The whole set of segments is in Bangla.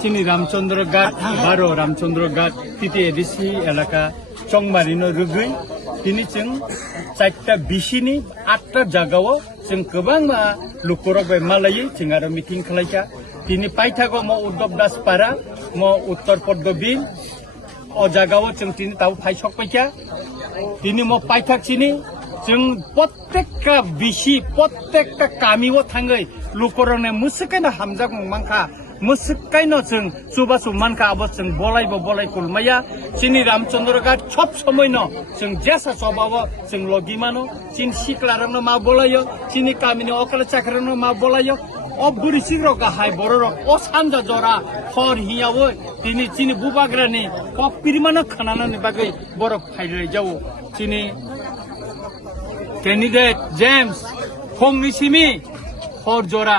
চিনি রামচন্দ্রঘাট 12 রামচন্দ্রঘাট তৃতীয় এডিসি এলাকা চংমারিনো রুগুই তিনি जों 4টা বিশিনি 8টা জায়গাও जों गोबां लुकुरक मालायै जों आरो मिटिं खालायखा তিনি पाइथागो म उद्धव दास पारा म उत्तर पद्मबिल ओ জায়গাও जों তিনি তাও फाइसक पाइखा তিনি म पाइथाक चिनि जों प्रत्येकका बिसि प्रत्येकटा गामियाव थाङै लुकुरने मुसुकायनो हामजाक मांखा मुसुकायनो जों सुबासु मानखा अब जों बलाय कुलमाया चिनि रामचंद्रघाट सब समयनो जों जेसा सबावो जों लगिमानो चिन सिक्लारनो मा बलायो चिनि गामिनि अकल चाकरनो मा बलायो अ बुरि सिग्रो गाहाय बरर अ सानजा जरा हर हियावो दिनै चिनि बुबाग्रानि कपिरिमानो खानानानि बागै बरफ फाइलै जावो चिनि कैंडिडेट जेम्स फंनिसिमी हर जरा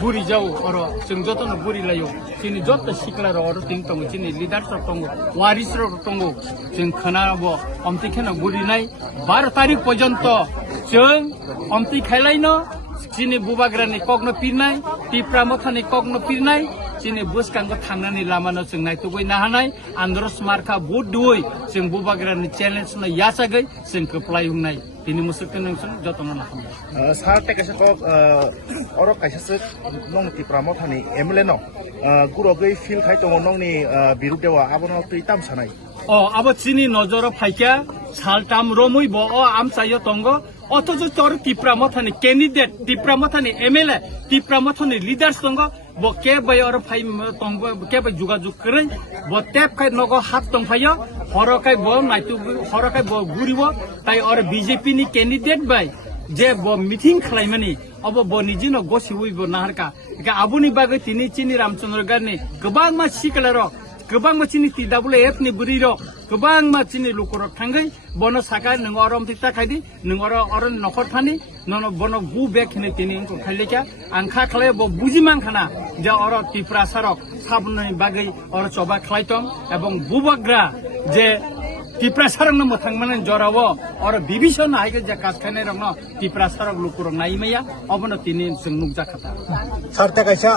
बुरी जाओ और जों जतन बुरी लायो चिनि जत सिक्लार और तिं तंग चिनि लिडारसर तंग वारिसर तंग जों खोनाबो अमति खेना बुरी नाय 12 तारिख पर्यंत जों अमति खायलायनो चिनि बुबाग्रानि कगनो पिरनाय तिप्रा मथानि कगनो पिरनाय चिनि बुसकांगो थांनानै लामानो जों नायथुबै नाहानाय आन्दरस मार्का बुट दुय जों बुबाग्रानि चेलेन्ज न यासागै जों कप्लाय हुंनाय তিনি মুসুকতে नोंसोर যতन लाखाम सार टेकेसे को और काइसे नों तिप्रा मथानि एमएलए न गुरगै फिल खाय दङ नोंनि बिरुदेवा आबनो तैताम सानाय अब चिनि नजर फाइका सालटाम रमै ब आमसायो तंग अथच तोर तिप्रा मथानि कैंडिडेट तिप्रा मथानि एमएलए तिप्रा मथानि लिडार्स तंग ब के बाय और फाइ तंग के बाय जुगाजुग करै ब टेप खाय नगो हात तंफायो हरकाय ब नाइतु हरकाय ब गुरिबो ताय और बीजेपी नि कैंडिडेट बाय जे ब मिटिं खालायमानि अब ब निजिनो गसिबो नाहारका आबुनि बागै तिनि चिनि रामचंद्रघाटनि गोबां मा सिकलार गोबां मानसिनि TWF नि बुरिरो गोबां मानसिनि लुकुरक थांगै बनो साका नों अरम तिता खायदि नों अर नखर थानि ननो बनो गु बेक हिने तिनि इनको खायलेका आंखा खाले ब बुजिमां खाना जे अर तिप्रा सारक साबननि बागै अर चबा खायतम एवं बुबाग्रा जे तिप्रा सारक न मथांमाने जरावो और बिबिसन हायगे जे कासखाने रंग तिप्रा सारक लुकुरक नाइमैया अबनो तिनि जों नुकजा खाता सारता कायसा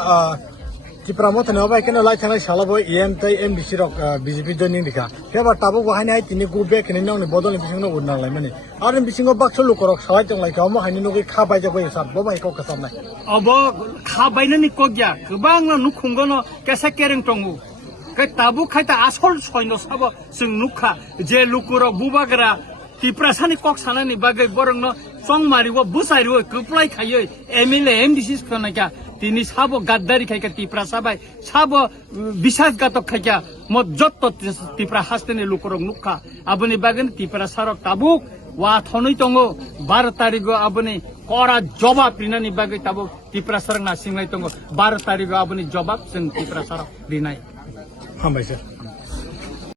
तिप्रा मथानि अबाय केनो लाइथानाय सालाबो एम तै एमडीसी रक बीजेपी जनिं दिखा हेबा ताबो गहायनाय तिनि गु बेक हिने नंनि बदलनि बिसिंनो उरनालाय माने आरो बिसिंगो बाक्स लुकुरक सालाय तंलाय गाव माहायनि नुगै खाबाय जाबाय सार बबाय को कसाबनाय अब खाबायनानि कग्या गोबां नुखुंगनो केसा केरें तंगु कै ताबु खायता आसल सयनो साबो जों नुखा जे लुकुरक बुबाग्रा तिप्रा सानि कक सानानि बागै बरंनो चंमारिवो बुसारिवो कप्लाय खायै एमएलए एमडीसी खनायका তিনি সাবো গাদ্দারি খাইকা তিপ্রা সাবাই সাবো বিশ্বাসঘাতক খাইকা ম যত তিপ্রা হাস্তেনি লুকুরক নুখা আবনি বাগেন তিপ্রা সারক তাবুক ওয়া থনই তঙ্গ 12 তারিখ আবনি করা জবাব রিনানি বাগै তাবো তিপ্রা সারক না সিংলাই তঙ্গ 12 তারিখ আবনি জবাব जों তিপ্রা সারক রিনাই हामबाय सर